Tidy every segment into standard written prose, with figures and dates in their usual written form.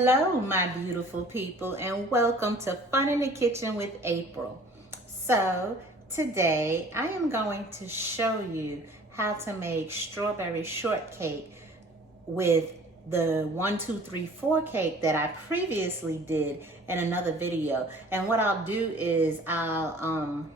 Hello, my beautiful people, and welcome to Fun in the Kitchen with April. So, today I am going to show you how to make strawberry shortcake with the 1, 2, 3, 4 cake that I previously did in another video. And what I'll do is I'll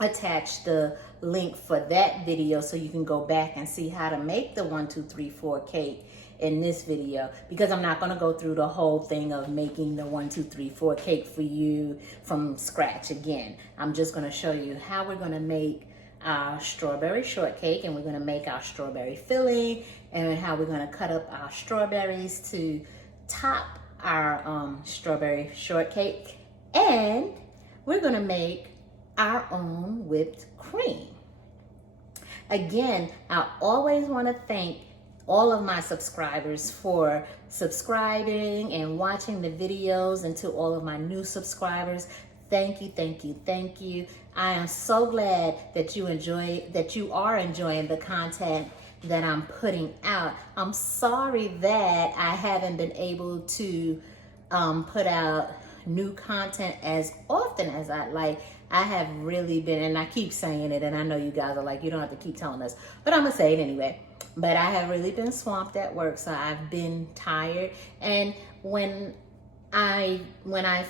attach the link for that video so you can go back and see how to make the 1, 2, 3, 4 cake in this video, because I'm not going to go through the whole thing of making the 1, 2, 3, 4 cake for you from scratch again. I'm just going to show you how we're going to make our strawberry shortcake, and we're going to make our strawberry filling, and how we're going to cut up our strawberries to top our strawberry shortcake, and we're going to make our own whipped cream. Again, I always want to thank all of my subscribers for subscribing and watching the videos, and to all of my new subscribers, thank you, thank you, thank you. I am so glad that you are enjoying the content that I'm putting out. I'm sorry that I haven't been able to put out new content as often as I'd like. I have really been, and I keep saying it, and I know you guys are like, you don't have to keep telling us, but I'm gonna say it anyway. But I have really been swamped at work, so I've been tired. And when I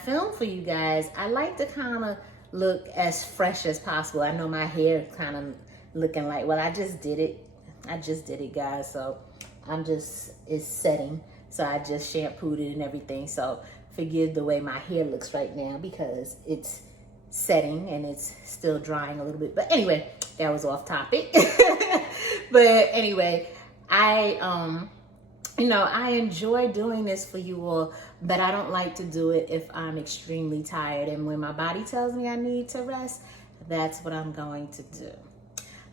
film for you guys, I like to kind of look as fresh as possible. I know my hair kind of looking like, well, I just did it, guys. So it's setting. So I just shampooed it and everything. So forgive the way my hair looks right now, because it's setting and it's still drying a little bit. But anyway, that was off topic. But anyway, I enjoy doing this for you all, but I don't like to do it if I'm extremely tired. And when my body tells me I need to rest, that's what I'm going to do.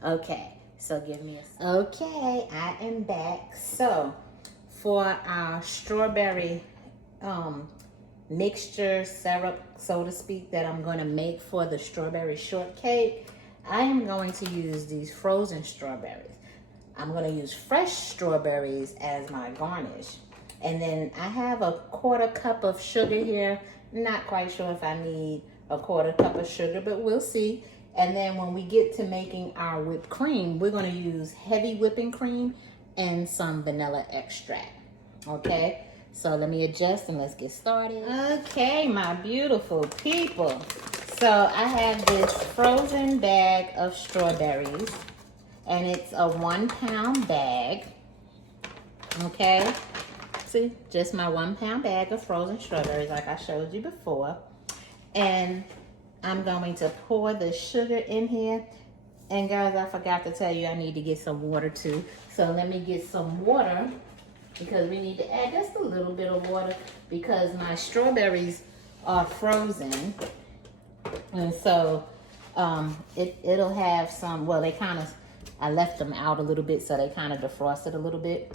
Okay, so give me a second. Okay, I am back. So for our strawberry mixture syrup, so to speak, that I'm going to make for the strawberry shortcake, I am going to use these frozen strawberries. I'm going to use fresh strawberries as my garnish. And then I have a 1/4 cup of sugar here. Not quite sure if I need a 1/4 cup of sugar, but we'll see. And then when we get to making our whipped cream, we're going to use heavy whipping cream and some vanilla extract. Okay, so let me adjust and let's get started. Okay, my beautiful people. So I have this frozen bag of strawberries, and it's a 1 pound bag. Okay, see, just my 1 pound bag of frozen strawberries like I showed you before. And I'm going to pour the sugar in here. And guys, I forgot to tell you I need to get some water too. So let me get some water, because we need to add just a little bit of water, because my strawberries are frozen. And so it'll have some, well, I left them out a little bit, so they kind of defrosted a little bit.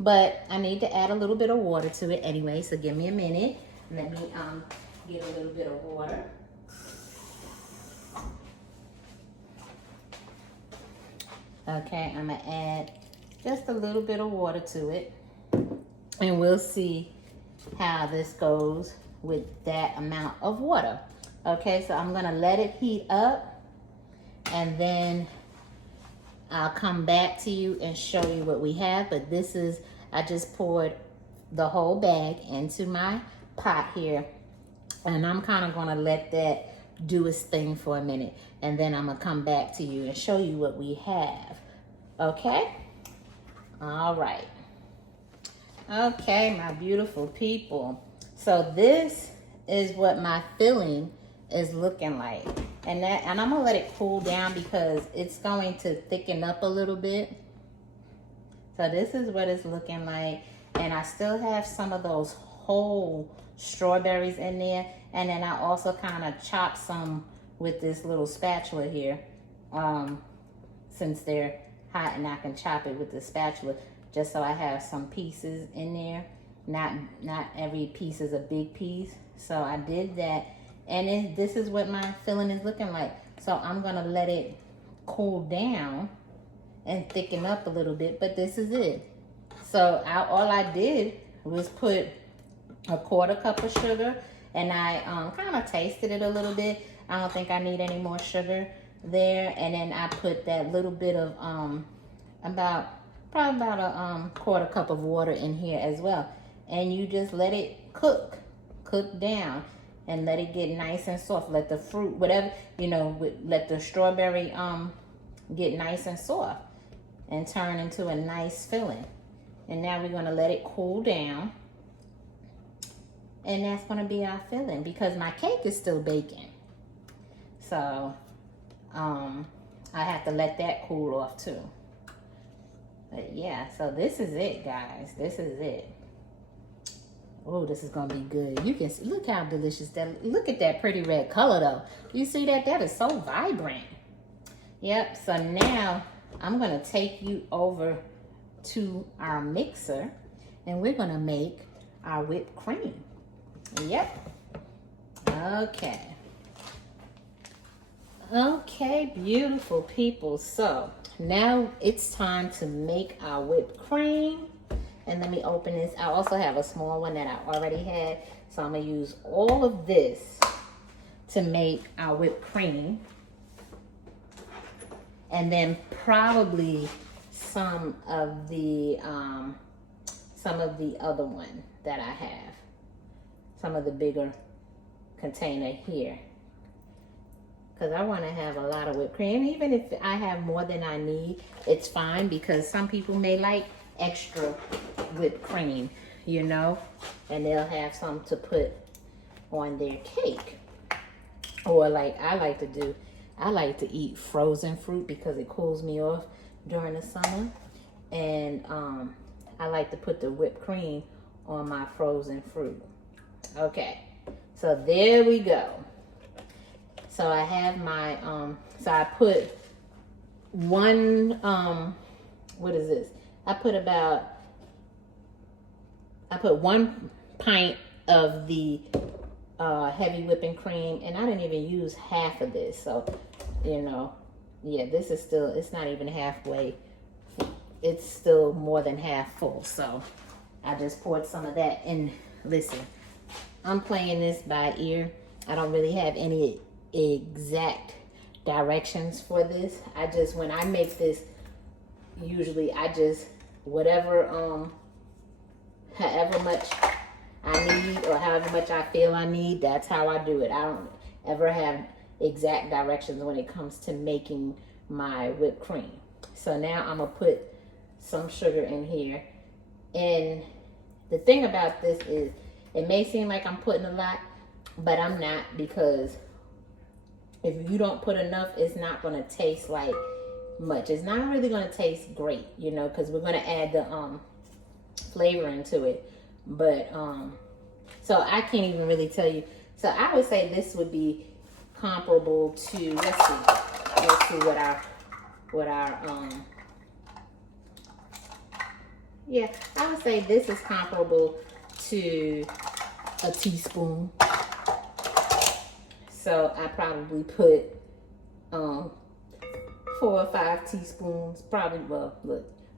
But I need to add a little bit of water to it anyway, so give me a minute. Let me get a little bit of water. Okay, I'm gonna add just a little bit of water to it, and we'll see how this goes with that amount of water. Okay, so I'm gonna let it heat up, and then I'll come back to you and show you what we have. But this is, I just poured the whole bag into my pot here, and I'm kind of gonna let that do its thing for a minute, and then I'm gonna come back to you and show you what we have. Okay, all right. Okay, my beautiful people, so this is what my filling is looking like, and I'm gonna let it cool down because it's going to thicken up a little bit. So this is what it's looking like, and I still have some of those whole strawberries in there, and then I also kind of chop some with this little spatula here, since they're hot, and I can chop it with the spatula just so I have some pieces in there. Not every piece is a big piece, so I did that. And this is what my filling is looking like. So I'm gonna let it cool down and thicken up a little bit, but this is it. So all I did was put a quarter cup of sugar, and I kind of tasted it a little bit. I don't think I need any more sugar there. And then I put that little bit of probably about a quarter cup of water in here as well. And you just let it cook down, and let it get nice and soft. Let the fruit, whatever, let the strawberry get nice and soft and turn into a nice filling. And now we're gonna let it cool down. And that's gonna be our filling, because my cake is still baking. So I have to let that cool off too. But yeah, so this is it, guys. This is it. Oh, this is gonna be good. You can see, look how delicious that. Look at that pretty red color though. You see that? That is so vibrant. Yep. So now I'm gonna take you over to our mixer, and we're gonna make our whipped cream. Yep. Okay. Okay, beautiful people. So now it's time to make our whipped cream. And let me open this. I also have a small one that I already had. So I'm going to use all of this to make our whipped cream. And then probably some of the other one that I have. Some of the bigger container here. Because I want to have a lot of whipped cream. Even if I have more than I need, it's fine, because some people may like extra whipped cream, and they'll have some to put on their cake. Or like I like to do, I like to eat frozen fruit because it cools me off during the summer. And I like to put the whipped cream on my frozen fruit. Okay, so there we go. So I have my, so I put one, what is this? I put 1 pint of the heavy whipping cream, and I didn't even use half of this. So, yeah, this is still, it's not even halfway. It's still more than half full. So I just poured some of that in. Listen, I'm playing this by ear. I don't really have any exact directions for this. I just, when I make this, usually I just, whatever, however much I need or however much I feel I need, that's how I do it. I don't ever have exact directions when it comes to making my whipped cream. So now I'm gonna put some sugar in here. And the thing about this is, it may seem like I'm putting a lot, but I'm not, because if you don't put enough, it's not gonna taste like much. It's not really gonna taste great, because we're gonna add the flavor into it. But so I can't even really tell you. So I would say this would be comparable to, let's see what our yeah, I would say this is comparable to a teaspoon. So I probably put 4 or 5 teaspoons. Probably, well,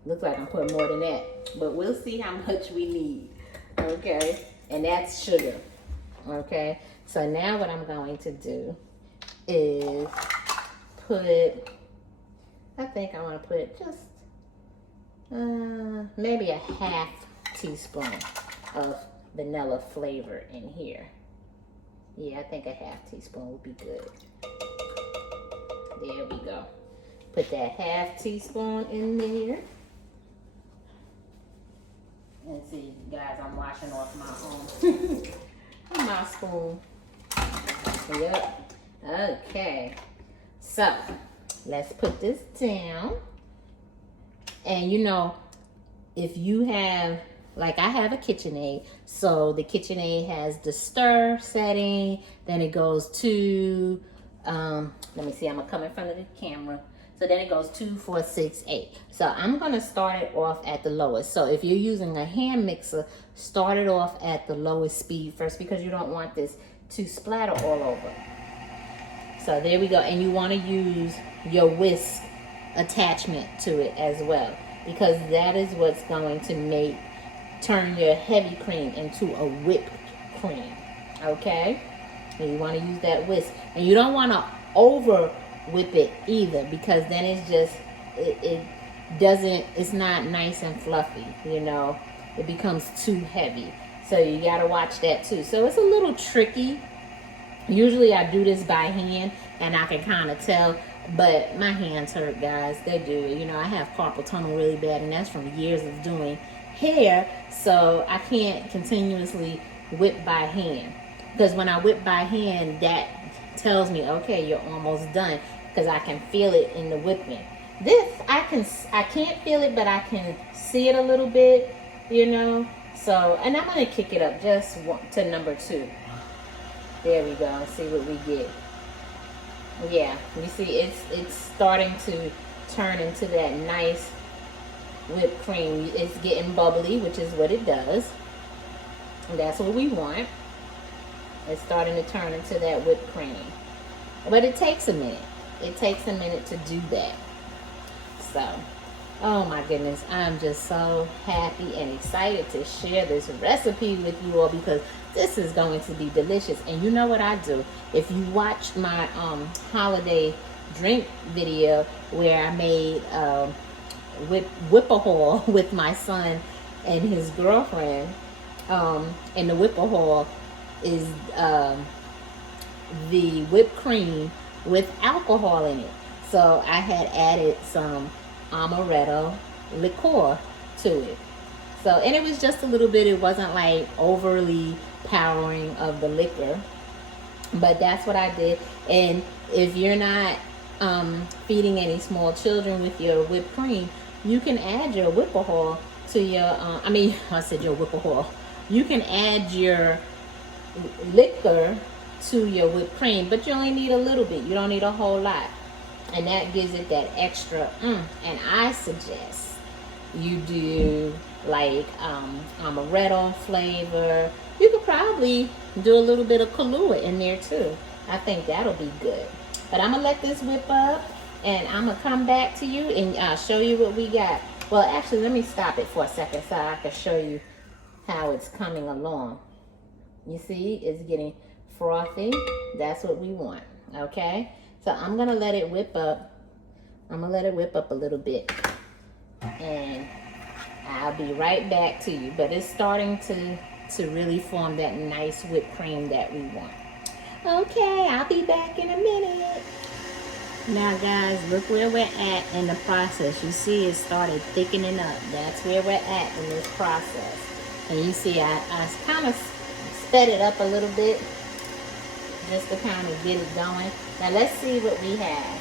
looks like I'm putting more than that. But we'll see how much we need. Okay? And that's sugar. Okay? So now what I'm going to do is put, I think I want to put just maybe a half teaspoon of vanilla flavor in here. Yeah, I think a half teaspoon would be good. There we go. Put that half teaspoon in there. And see, guys, I'm washing off my my spoon. Yep. Okay. So let's put this down. And if you have, like I have a KitchenAid, so the KitchenAid has the stir setting, then it goes to, let me see, I'm gonna come in front of the camera. So then it goes 2, 4, 6, 8. So I'm gonna start it off at the lowest. So if you're using a hand mixer, start it off at the lowest speed first, because you don't want this to splatter all over. So there we go. And you wanna use your whisk attachment to it as well, because that is what's going to make turn your heavy cream into a whipped cream. Okay? And you want to use that whisk. And you don't want to over whip it either, because then it's just, it doesn't, it's not nice and fluffy, you know. It becomes too heavy. So you got to watch that too. So it's a little tricky. Usually I do this by hand and I can kind of tell, but my hands hurt, guys. They do. You know, I have carpal tunnel really bad, and that's from years of doing hair. So I can't continuously whip by hand, because when I whip by hand, that tells me, okay, you're almost done, because I can feel it in the whipping. This, I can't feel it, but I can see it a little bit, you know. So, and I'm going to kick it up just to number 2. There we go, and see what we get. Yeah, you see it's starting to turn into that nice whipped cream. It's getting bubbly, which is what it does. And that's what we want. It's starting to turn into that whipped cream. But it takes a minute. It takes a minute to do that. So, oh my goodness, I'm just so happy and excited to share this recipe with you all, because this is going to be delicious. And you know what I do? If you watch my holiday drink video where I made whip-a-haul with my son and his girlfriend, and the whip-a-haul is the whipped cream with alcohol in it. So I had added some amaretto liqueur to it. So, and it was just a little bit. It wasn't like overly powering of the liquor, but that's what I did. And if you're not feeding any small children with your whipped cream, you can add your whip-a-haul to your I said your whip-a-haul. You can add your liquor to your whipped cream, but you only need a little bit. You don't need a whole lot, and that gives it that extra and I suggest you do like amaretto flavor. You could probably do a little bit of Kahlua in there too. I think that'll be good. But I'm gonna let this whip up, and I'm gonna come back to you and show you what we got. Well, actually, let me stop it for a second so I can show you how it's coming along. You see, it's getting frothy. That's what we want. Okay, so I'm gonna let it whip up. I'm gonna let it whip up a little bit, and I'll be right back to you. But it's starting to really form that nice whipped cream that we want. Okay, I'll be back in a minute. Now guys, look where we're at in the process. You see it started thickening up. That's where we're at in this process. And you see I kind of sped it up a little bit just to kind of get it going. Now let's see what we have.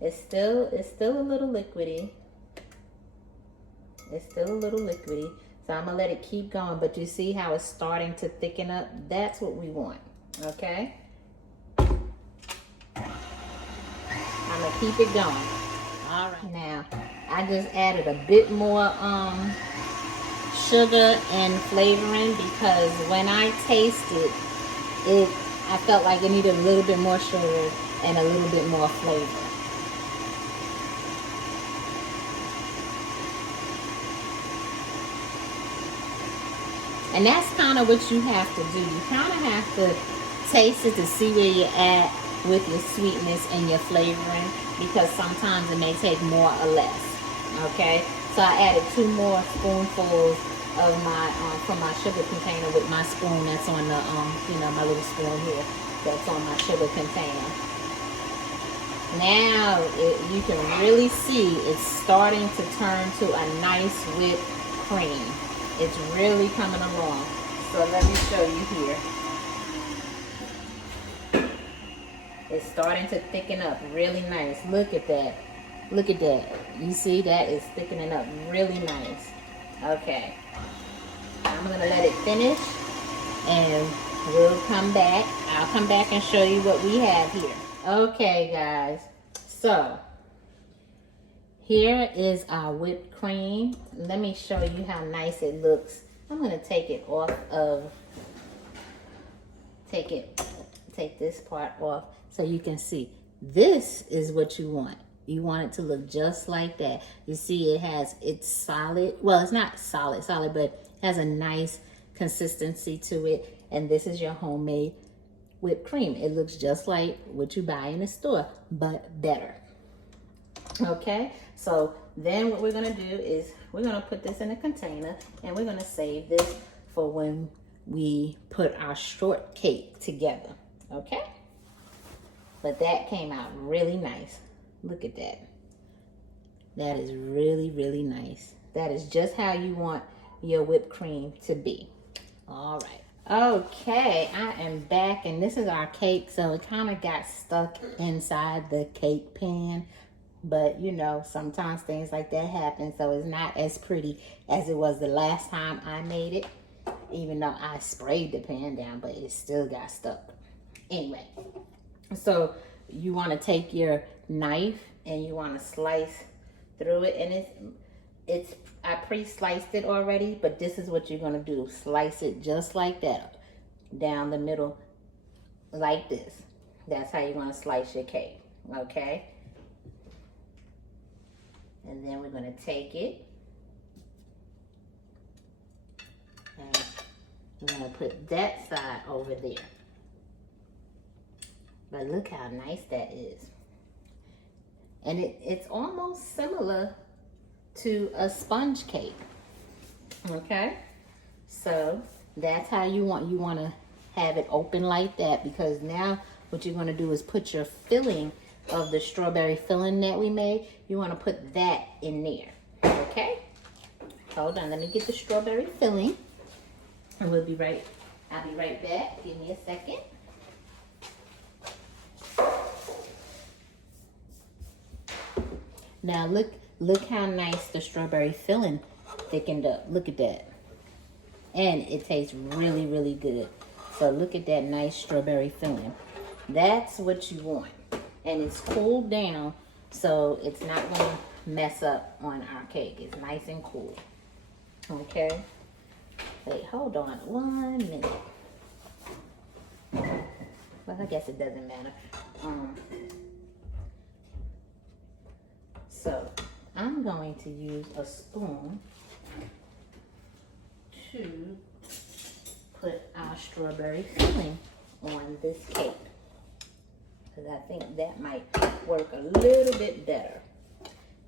It's still a little liquidy. It's still a little liquidy. So I'm gonna let it keep going, but you see how it's starting to thicken up? That's what we want, okay? I'm gonna keep it going. All right, now I just added a bit more sugar and flavoring, because when I tasted it, I felt like it needed a little bit more sugar and a little bit more flavor. And that's kind of what you have to do. You kind of have to taste it to see where you're at with your sweetness and your flavoring, because sometimes it may take more or less. Okay, so I added 2 more spoonfuls of my from my sugar container with my spoon that's on the my little spoon here that's on my sugar container. Now you can really see it's starting to turn to a nice whipped cream. It's really coming along. So let me show you here. It's starting to thicken up really nice. Look at that. Look at that. You see that is thickening up really nice. Okay. I'm going to let it finish, and we'll come back. I'll come back and show you what we have here. Okay, guys. So here is our whipped cream. Let me show you how nice it looks. I'm going to take it off of, take this part off so you can see. This is what you want. You want it to look just like that. You see it's solid. Well, it's not solid, but it has a nice consistency to it. And this is your homemade whipped cream. It looks just like what you buy in the store, but better. Okay, so then what we're gonna do is we're gonna put this in a container and we're gonna save this for when we put our shortcake together. Okay, but that came out really nice. Look at that. That is really, really nice. That is just how you want your whipped cream to be. All right. Okay, I am back, and this is our cake. So it kind of got stuck inside the cake pan. But, you know, sometimes things like that happen. So it's not as pretty as it was the last time I made it. Even though I sprayed the pan down, but it still got stuck. Anyway, so you want to take your knife and you want to slice through it. And I pre-sliced it already, but this is what you're going to do. Slice it just like that, down the middle, like this. That's how you're going to slice your cake, okay? And then we're going to take it and we're going to put that side over there. But look how nice that is. And it's almost similar to a sponge cake. Okay? So that's how you want to have it open like that, because now what you're going to do is put your filling of the strawberry filling that we made. You want to put that in there. Okay? Hold on, let me get the strawberry filling. And I'll be right back. Give me a second. Now look how nice the strawberry filling thickened up. Look at that. And it tastes really, really good. So look at that nice strawberry filling. That's what you want. And it's cooled down, so it's not going to mess up on our cake. It's nice and cool. Okay? Wait, hold on 1 minute. Well, I guess it doesn't matter. So I'm going to use a spoon to put our strawberry filling on this cake, because I think that might work a little bit better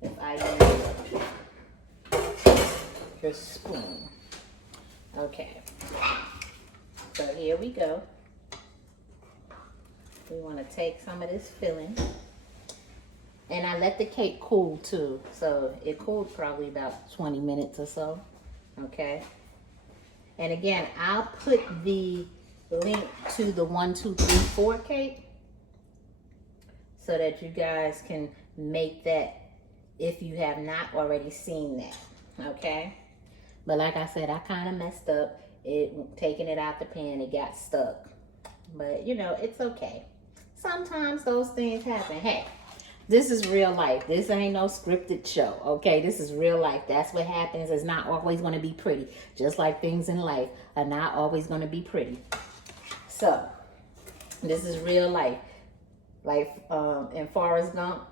if I use the spoon. Okay, so here we go. We want to take some of this filling. And I let the cake cool too. So it cooled probably about 20 minutes or so. Okay. And again, I'll put the link to the 1, 2, 3, 4 cake so that you guys can make that if you have not already seen that. Okay. But like I said, I kind of messed up. Taking it out the pan, it got stuck. But you know, it's okay. Sometimes those things happen. Hey. This is real life. This ain't no scripted show, okay? This is real life. That's what happens. It's not always going to be pretty. Just like things in life are not always going to be pretty. So, this is real life. Like in Forrest Gump,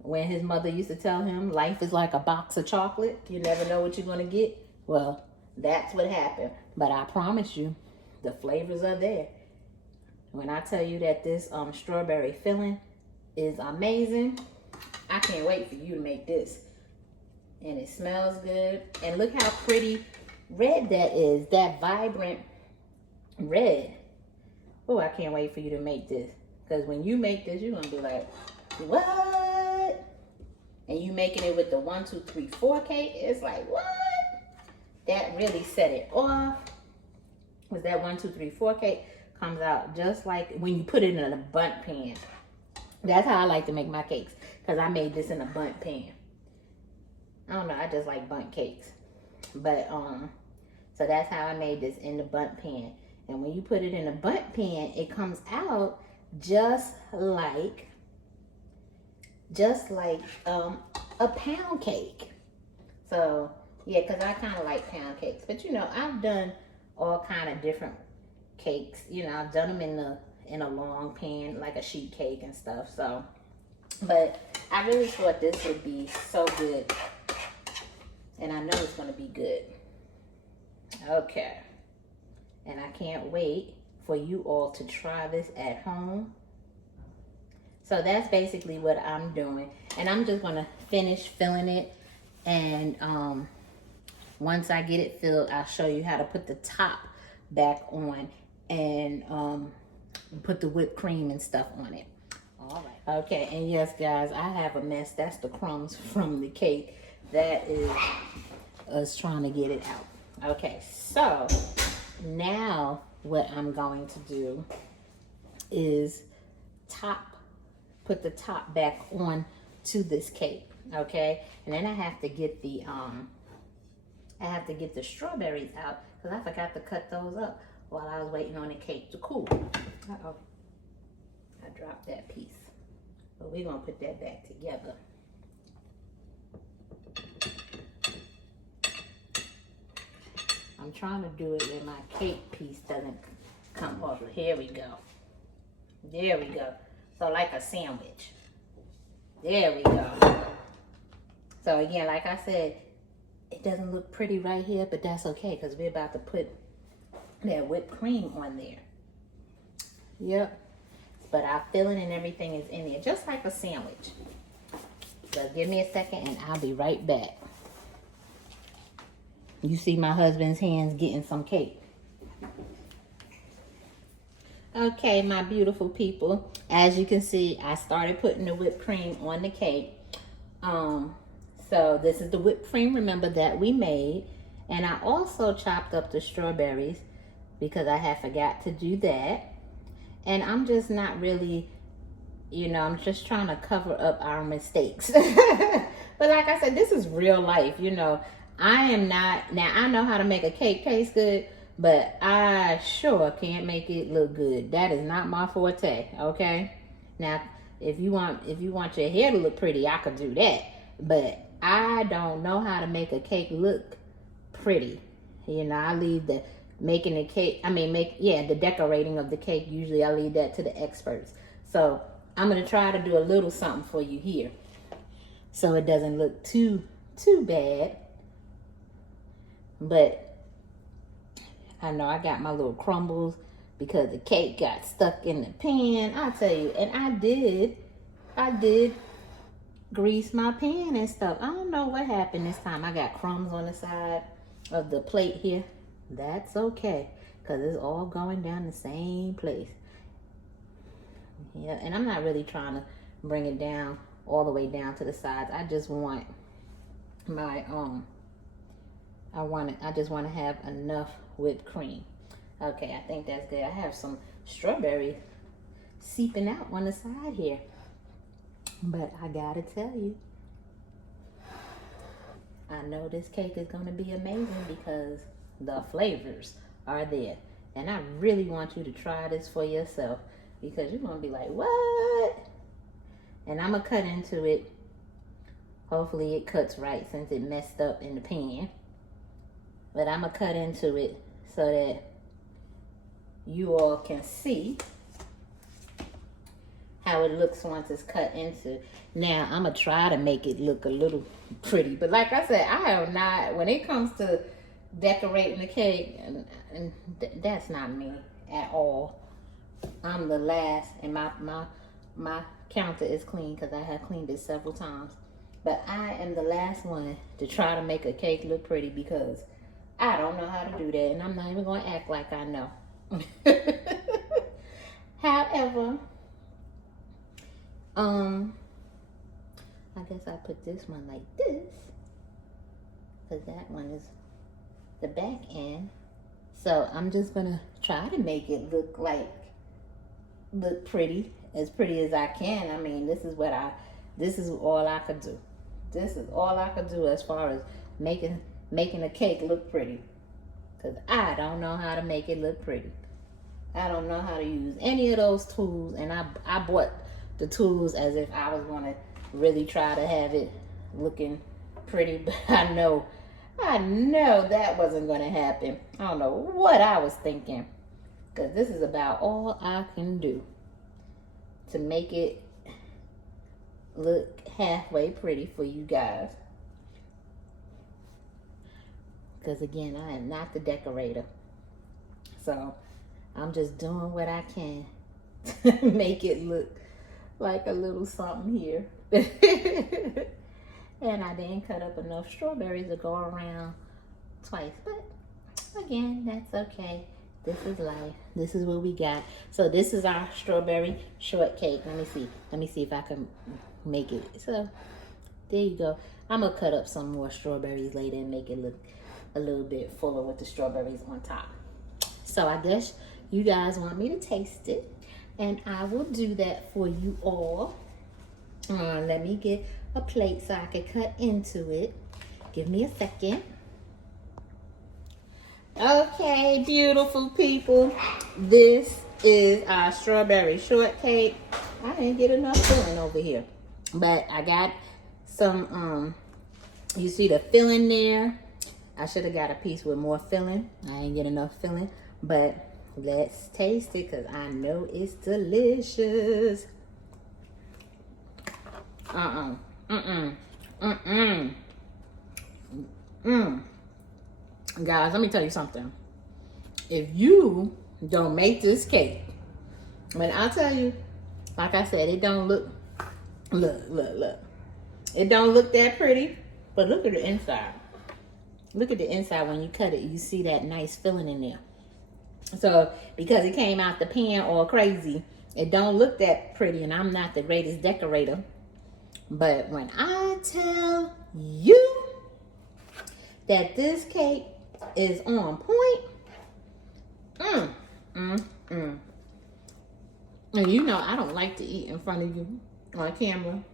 when his mother used to tell him, life is like a box of chocolate. You never know what you're going to get. Well, that's what happened. But I promise you, the flavors are there. When I tell you that this strawberry filling is amazing, I can't wait for you to make this. And it smells good. And look how pretty red that is. That vibrant red. Oh, I can't wait for you to make this. Because when you make this, you're going to be like, what? And you making it with the 1, 2, 3, 4 cake. It's like, what? That really set it off. Because that 1, 2, 3, 4 cake comes out just like when you put it in a bundt pan. That's how I like to make my cakes, because I made this in a bundt pan. I don't know, I just like bundt cakes. But, so that's how I made this in the bundt pan. And when you put it in a bundt pan, it comes out just like a pound cake. So, yeah, because I kind of like pound cakes. But, you know, I've done all kind of different cakes. You know, I've done them in a long pan, like a sheet cake and stuff. So, but I really thought this would be so good. And I know it's going to be good. Okay. And I can't wait for you all to try this at home. So that's basically what I'm doing. And I'm just going to finish filling it. And once I get it filled, I'll show you how to put the top back on and put the whipped cream and stuff on it. All right. Okay, and yes, guys, I have a mess. That's the crumbs from the cake. That is us trying to get it out. Okay, so now what I'm going to do is put the top back on to this cake. Okay, and then I have to get the strawberries out because I forgot to cut those up while I was waiting on the cake to cool. Uh-oh, I dropped that piece. But we're gonna put that back together. I'm trying to do it where my cake piece doesn't come off. Here we go. There we go. So like a sandwich. There we go. So again, like I said, it doesn't look pretty right here, but that's okay because we're about to put that whipped cream on there. Yep. But our filling and everything is in there, just like a sandwich. So give me a second and I'll be right back. You see my husband's hands getting some cake. Okay, my beautiful people. As you can see, I started putting the whipped cream on the cake. So this is the whipped cream, remember, that we made. And I also chopped up the strawberries because I had forgot to do that. And I'm just not really, you know, I'm just trying to cover up our mistakes. But like I said, this is real life, you know. I am not, now I know how to make a cake taste good, but I sure can't make it look good. That is not my forte, okay? Now, if you want your hair to look pretty, I could do that. But I don't know how to make a cake look pretty. You know, I leave the making the cake, the decorating of the cake, usually I leave that to the experts. So I'm going to try to do a little something for you here so it doesn't look too bad. But I know I got my little crumbles because the cake got stuck in the pan. I'll tell you, and I did grease my pan and stuff. I don't know what happened this time. I got crumbs on the side of the plate here. That's okay, because it's all going down the same place. Yeah, and I'm not really trying to bring it down all the way down to the sides. I just want my I just want to have enough whipped cream. Okay, I think that's good. I have some strawberries seeping out on the side here. But I gotta tell you, I know this cake is gonna be amazing because the flavors are there. And I really want you to try this for yourself because you're gonna be like, what? And I'm gonna cut into it. Hopefully it cuts right since it messed up in the pan. But I'm gonna cut into it so that you all can see how it looks once it's cut into. Now I'm gonna try to make it look a little pretty, but like I said, I am not, when it comes to decorating the cake, and that's not me at all. I'm the last, and my counter is clean because I have cleaned it several times. But I am the last one to try to make a cake look pretty because I don't know how to do that, and I'm not even going to act like I know. However, I guess I put this one like this because that one is the back end. So I'm just going to try to make it look pretty as I can. I mean, this is all I could do. This is all I could do as far as making a cake look pretty. Because I don't know how to make it look pretty. I don't know how to use any of those tools. And I bought the tools as if I was going to really try to have it looking pretty. But I know that wasn't going to happen. I don't know what I was thinking. Because this is about all I can do to make it look halfway pretty for you guys. Because again, I am not the decorator. So I'm just doing what I can to make it look like a little something here. And I didn't cut up enough strawberries to go around twice. But again, that's okay. This is life. This is what we got. So this is our strawberry shortcake. Let me see. Let me see if I can make it. So there you go. I'm going to cut up some more strawberries later and make it look a little bit fuller with the strawberries on top. So I guess you guys want me to taste it. And I will do that for you all. Let me get a plate so I can cut into it. Give me a second. Okay, beautiful people. This is our strawberry shortcake. I didn't get enough filling over here. But I got some, you see the filling there. I should have got a piece with more filling. I didn't get enough filling. But let's taste it because I know it's delicious. Guys, let me tell you something. If you don't make this cake, when I tell you, like I said, it don't look, look. It don't look that pretty, but look at the inside. Look at the inside when you cut it. You see that nice filling in there. So, because it came out the pan all crazy, it don't look that pretty, and I'm not the greatest decorator. But when I tell you that this cake is on point, and you know I don't like to eat in front of you on camera,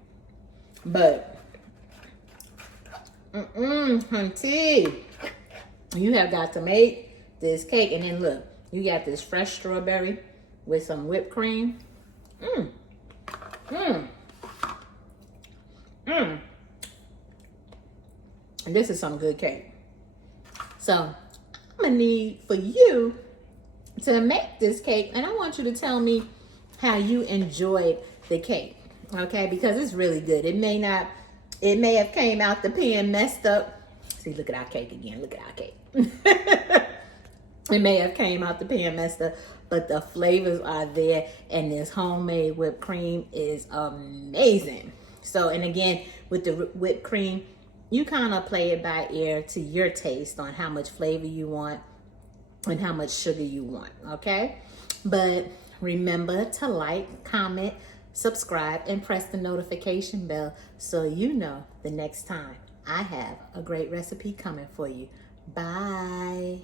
but hunty, you have got to make this cake. And then look, you got this fresh strawberry with some whipped cream. This is some good cake. So I'm gonna need for you to make this cake, and I want you to tell me how you enjoyed the cake, okay? Because it's really good. It may have came out the pan messed up. See, look at our cake again. Look at our cake. It may have came out the pan messed up, but the flavors are there, and this homemade whipped cream is amazing. So, and again, with the whipped cream, you kind of play it by ear to your taste on how much flavor you want and how much sugar you want, okay? But remember to like, comment, subscribe, and press the notification bell so you know the next time I have a great recipe coming for you. Bye.